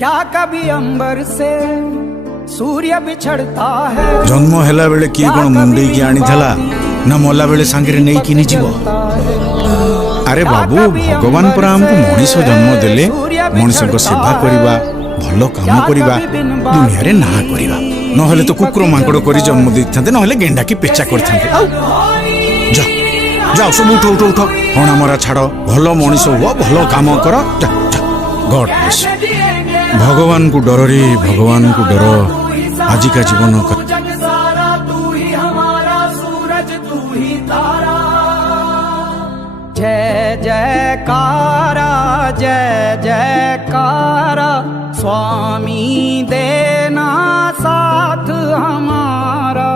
क्या कभी अंबर से सूर्य बिछड़ता है। जन्म हेला बेले किए कोन मुंडे की आनी थला ना मोला बेले सांगरे नहीं किनी जीवो। अरे बाबू भगवान पर हमको मनीष जन्म देले मनीष को सेवा करिबा भलो काम करिबा दुनिया रे ना करिबा न हेले तो कुकुर मांकड़ करी जन्म देथांते न हेले गेंडा की पेचा करथांते। जा जाओ सब उठो उठो उठो हणा मरा छाड़ो भलो मनीष हुआ भलो काम कर जा जा गॉड ब्लेस भगवान को डर रे भगवान को डर आज का जीवन का जय जयकारा जय जयकारा स्वामी देना साथ हमारा।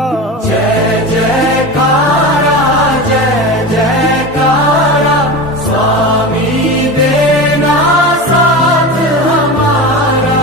जय जयकारा जय जयकारा स्वामी देना साथ हमारा।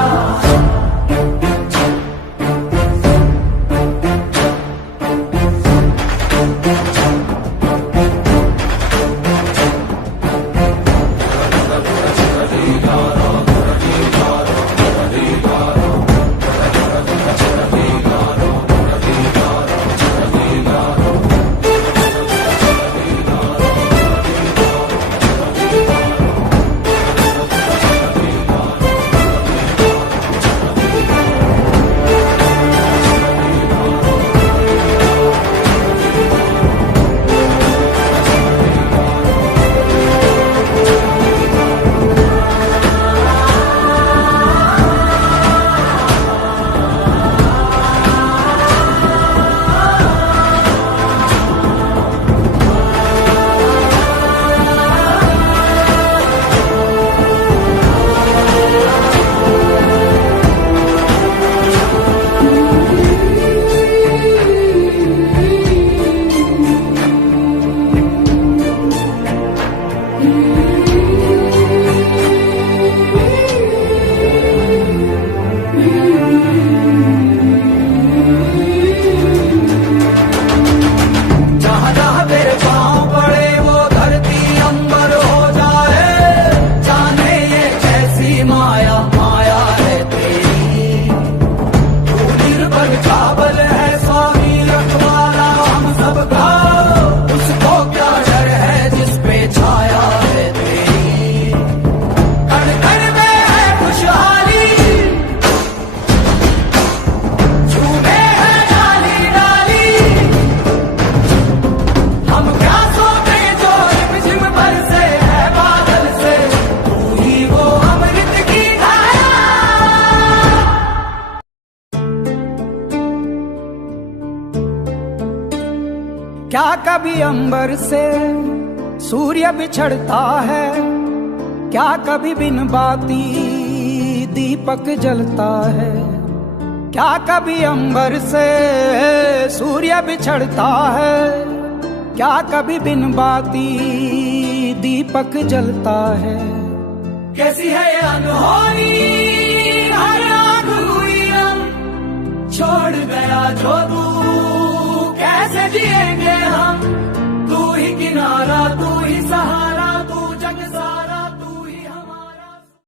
क्या कभी अंबर से सूर्य बिछड़ता है। क्या कभी बिन बाती दीपक जलता है। क्या कभी अंबर से सूर्य बिछड़ता है। क्या कभी बिन बाती दीपक जलता है। कैसी है ये अनहोनी हर आँख हुई हम छोड़ गया जो तू कैसे जिएंगे।